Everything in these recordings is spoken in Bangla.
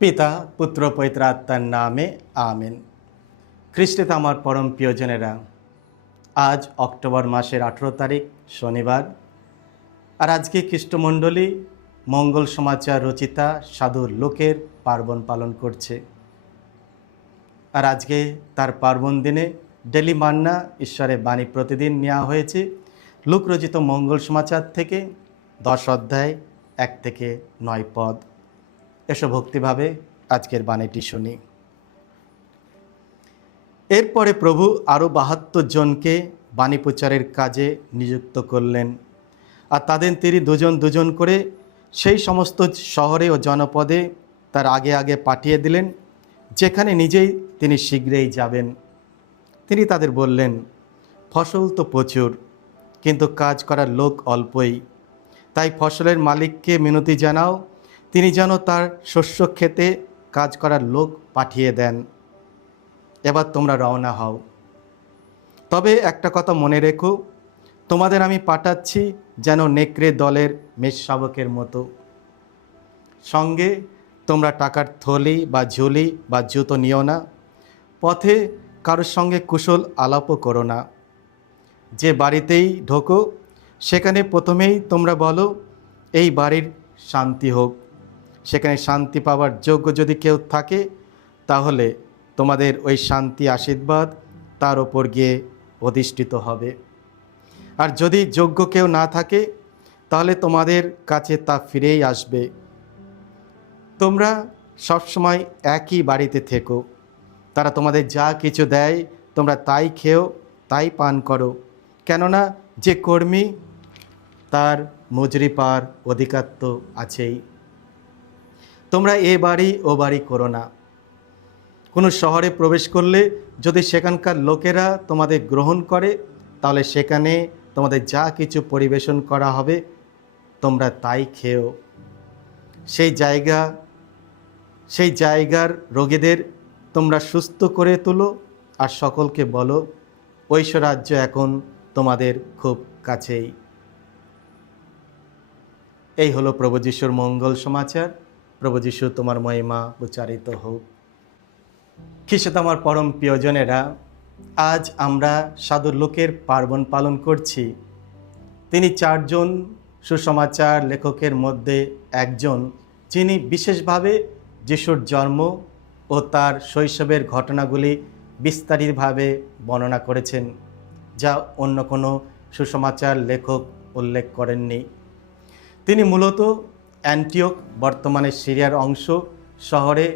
পিতা পুত্র পবিত্র আত্মার নামে আমেন। খ্রিস্টে আমার পরম প্রিয়জনেরা, আজ অক্টোবর মাসের 18 তারিখ শনিবার। আর আজকে খ্রিস্টমণ্ডলী মঙ্গল সমাচার রচিতা সাধু লুকের পার্বণ পালন করছে। আর আজকে তার পার্বণ দিনে ডেলি মান্না ঈশ্বরের বাণী প্রতিদিন নেওয়া হয়েছে লুক রচিত মঙ্গল সমাচার থেকে 10 অধ্যায় 1 থেকে 9 পদ। এসো ভক্তিভাবে আজকের বাণীটি শুনি। এরপরে প্রভু আরও 72 জনকে বাণী প্রচারের কাজে নিযুক্ত করলেন, আর তাদের তিনি দুজন দুজন করে সেই সমস্ত শহরে ও জনপদে তার আগে আগে পাঠিয়ে দিলেন, যেখানে নিজেই তিনি শীঘ্রই যাবেন। তিনি তাদের বললেন, ফসল তো প্রচুর, কিন্তু কাজ করার লোক অল্পই। তাই ফসলের মালিককে মিনতি জানাও, তিনি যেন তার শস্য খেতে কাজ করার লোক পাঠিয়ে দেন। এবার তোমরা রওনা হও। তবে একটা কথা মনে রেখো, তোমাদের আমি পাঠাচ্ছি যেন নেকড়ে দলের মেষশাবকের মতো। সঙ্গে তোমরা টাকার থলি বা ঝুলি বা জুতো নিও না। পথে কারোর সঙ্গে কুশল আলাপও করো না। যে বাড়িতেই ঢোকো সেখানে প্রথমেই তোমরা বলো, এই বাড়ির শান্তি হোক। সেখানে শান্তি পাওয়ার যোগ্য যদি কেউ থাকে, তাহলে তোমাদের ওই শান্তি আশীর্বাদ তার ওপর গিয়ে অধিষ্ঠিত হবে। আর যদি যোগ্য কেউ না থাকে, তাহলে তোমাদের কাছে তা ফিরেই আসবে। তোমরা সবসময় একই বাড়িতে থেকো। তারা তোমাদের যা কিছু দেয় তোমরা তাই খেও, তাই পান করো। কেননা যে কর্মী তার মজুরি পাওয়ার অধিকার তো আছেই। তোমরা এ বাড়ি ও বাড়ি করো না। কোনো শহরে প্রবেশ করলে যদি সেখানকার লোকেরা তোমাদের গ্রহণ করে, তাহলে সেখানে তোমাদের যা কিছু পরিবেশন করা হবে তোমরা তাই খেও। সেই জায়গার রোগীদের তোমরা সুস্থ করে তোলো, আর সকলকে বলো, ঐশ্বরাজ্য এখন তোমাদের খুব কাছেই। এই হলো প্রভু যিশুর মঙ্গল সমাচার। প্রভু যিশু তোমার মহিমা উচ্চারিত হোক। খ্রিস্ট আমার পরম প্রিয়জনেরা, আজ আমরা সাধু লুকের পার্বণ পালন করছি। তিনি 4 জন সুসমাচার লেখকের মধ্যে একজন, যিনি বিশেষভাবে যিশুর জন্ম ও তার শৈশবের ঘটনাগুলি বিস্তারিতভাবে বর্ণনা করেছেন, যা অন্য কোনো সুসমাচার লেখক উল্লেখ করেননি। তিনি মূলত অ্যান্টিওক, বর্তমানে সিরিয়ার অংশ, শহরে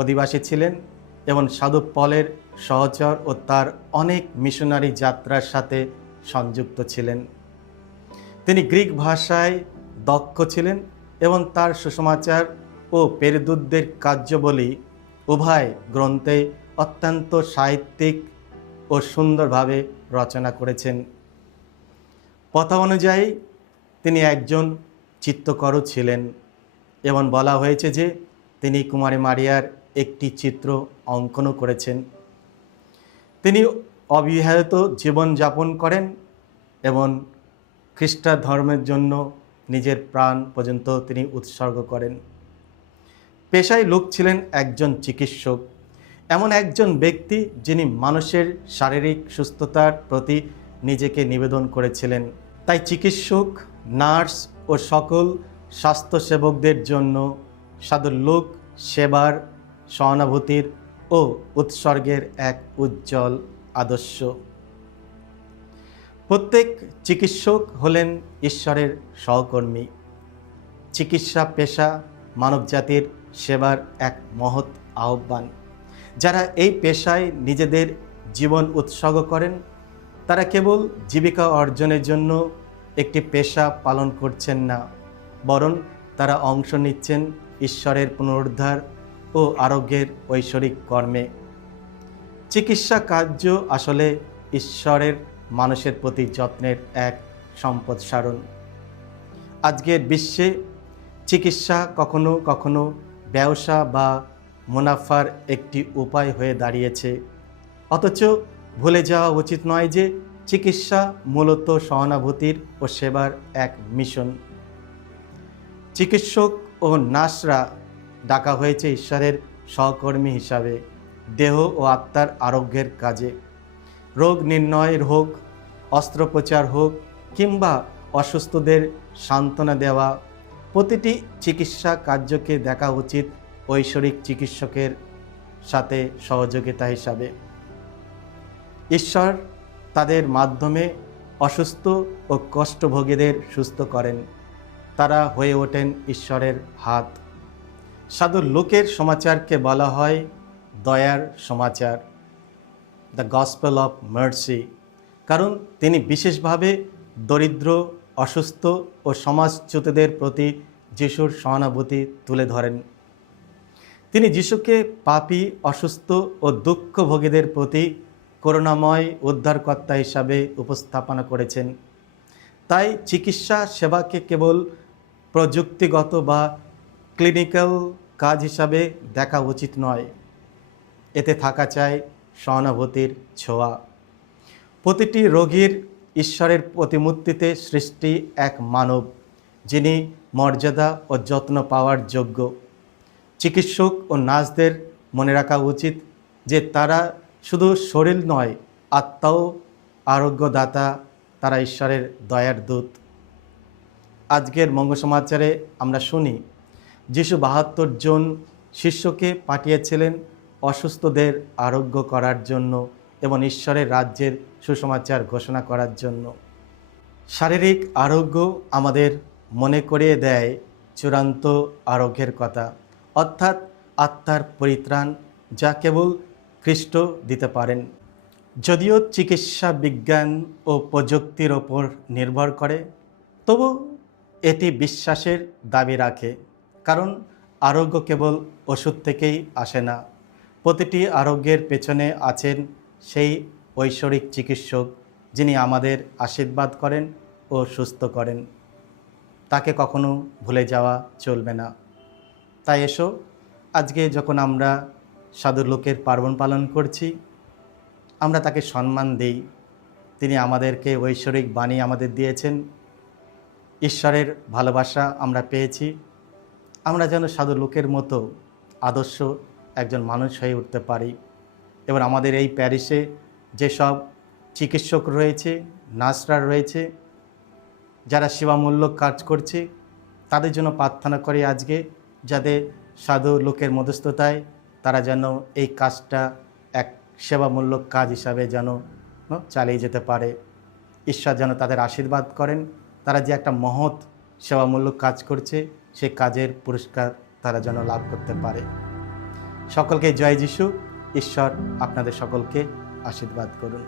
অধিবাসী ছিলেন এবং সাধু পলের সহচর ও তার অনেক মিশনারি যাত্রার সাথে সংযুক্ত ছিলেন। তিনি গ্রিক ভাষায় দক্ষ ছিলেন এবং তার সুসমাচার ও পেরদূতদের কার্যাবলী উভয় গ্রন্থে অত্যন্ত সাহিত্যিক ও সুন্দরভাবে রচনা করেছেন। কথা অনুযায়ী তিনি একজন চিত্রকরও ছিলেন এবং বলা হয়েছে যে তিনি কুমারী মারিয়ার একটি চিত্র অঙ্কনও করেছেন। তিনি অবিবাহিত জীবনযাপন করেন এবং খ্রিস্ট ধর্মের জন্য নিজের প্রাণ পর্যন্ত তিনি উৎসর্গ করেন। পেশায় লুক ছিলেন একজন চিকিৎসক, এমন একজন ব্যক্তি যিনি মানুষের শারীরিক সুস্থতার প্রতি নিজেকে নিবেদন করেছিলেন। তাই চিকিৎসক, নার্স ও সকল স্বাস্থ্যসেবকদের জন্য সাধু লুক সেবার, সহানুভূতির ও উৎসর্গের এক উজ্জ্বল আদর্শ। প্রত্যেক চিকিৎসক হলেন ঈশ্বরের সহকর্মী। চিকিৎসা পেশা মানবজাতির সেবার এক মহৎ আহ্বান। যারা এই পেশায় নিজেদের জীবন উৎসর্গ করেন, তারা কেবল জীবিকা অর্জনের জন্য একটি পেশা পালন করছেন না, বরং তারা অংশ নিচ্ছেন ঈশ্বরের পুনরুদ্ধার ও আরোগ্যের ঐশ্বরিক কর্মে। চিকিৎসা কার্য আসলে ঈশ্বরের মানুষের প্রতি যত্নের এক সম্প্রসারণ। আজকের বিশ্বে চিকিৎসা কখনো কখনো ব্যবসা বা মুনাফার একটি উপায় হয়ে দাঁড়িয়েছে। অথচ ভুলে যাওয়া উচিত নয় যে চিকিৎসা মূলত সহানুভূতির ও সেবার এক মিশন। চিকিৎসক ও নার্সরা ডাকা হয়েছে ঈশ্বরের সহকর্মী হিসাবে দেহ ও আত্মার আরোগ্যের কাজে। রোগ নির্ণয়ের হোক, অস্ত্রোপচার হোক, কিংবা অসুস্থদের সান্ত্বনা দেওয়া, প্রতিটি চিকিৎসা কার্যকে দেখা উচিত ঐশ্বরিক চিকিৎসকের সাথে সহযোগিতা হিসাবে। ঈশ্বর তাদের মাধ্যমে অসুস্থ ও কষ্টভোগীদের সুস্থ করেন। তারা হয়ে ওঠেন ঈশ্বরের হাত। সাধু লুকের সমাচারকে বলা হয় দয়ার সমাচার, দ্য গসপেল অফ মার্সি, কারণ তিনি বিশেষভাবে দরিদ্র, অসুস্থ ও সমাজচ্যুতদের প্রতি যিশুর সহানুভূতি তুলে ধরেন। তিনি যিশুকে পাপী, অসুস্থ ও দুঃখভোগীদের প্রতি করুণাময় উদ্ধারকর্তা হিসাবে উপস্থাপনা করেছেন। তাই চিকিৎসা সেবাকে কেবল প্রযুক্তিগত বা ক্লিনিক্যাল কাজ হিসাবে দেখা উচিত নয়। এতে থাকা চাই সহানুভূতির ছোঁয়া। প্রতিটি রোগীর ঈশ্বরের প্রতিমূর্তিতে সৃষ্টি এক মানব, যিনি মর্যাদা ও যত্ন পাওয়ার যোগ্য। চিকিৎসক ও নার্সদের মনে রাখা উচিত যে তারা শুধু শরীর নয়, আত্মাও আরোগ্যদাতা, তারা ঈশ্বরের দয়ার দূত। আজকের মঙ্গল সমাচারে আমরা শুনি যিশু ৭২ জন শিষ্যকে পাঠিয়েছিলেন অসুস্থদের আরোগ্য করার জন্য এবং ঈশ্বরের রাজ্যের সুসমাচার ঘোষণা করার জন্য। শারীরিক আরোগ্য আমাদের মনে করিয়ে দেয় চূড়ান্ত আরোগ্যের কথা, অর্থাৎ আত্মার পরিত্রাণ, যা কেবল খ্রিস্ট দিতে পারেন। যদিও চিকিৎসা বিজ্ঞান ও প্রযুক্তির ওপর নির্ভর করে, তবু এটি বিশ্বাসের দাবি রাখে, কারণ আরোগ্য কেবল ওষুধ থেকেই আসে না। প্রতিটি আরোগ্যের পেছনে আছেন সেই ঐশ্বরিক চিকিৎসক, যিনি আমাদের আশীর্বাদ করেন ও সুস্থ করেন। তাকে কখনো ভুলে যাওয়া চলবে না। তাই এসো, আজকে যখন আমরা সাধু লুকের পার্বণ পালন করছি, আমরা তাকে সম্মান দিই। তিনি আমাদেরকে ঐশ্বরিক বাণী আমাদের দিয়েছেন, ঈশ্বরের ভালোবাসা আমরা পেয়েছি। আমরা যেন সাধু লুকের মতো আদর্শ একজন মানুষ হয়ে উঠতে পারি এবং আমাদের এই প্যারিসে যেসব চিকিৎসক রয়েছে, নার্সরা রয়েছে, যারা সেবামূলক কাজ করছে, তাদের জন্য প্রার্থনা করি আজকে, যাতে সাধু লোকের মধ্যস্থতায় তারা যেন এই কাজটা এক সেবামূলক কাজ হিসাবে যেন চালিয়ে যেতে পারে। ঈশ্বর যেন তাদের আশীর্বাদ করেন। তারা যে একটা মহৎ সেবামূলক কাজ করছে, সেই কাজের পুরস্কার তারা যেন লাভ করতে পারে। সকলকে জয় যিশু। ঈশ্বর আপনাদের সকলকে আশীর্বাদ করুন।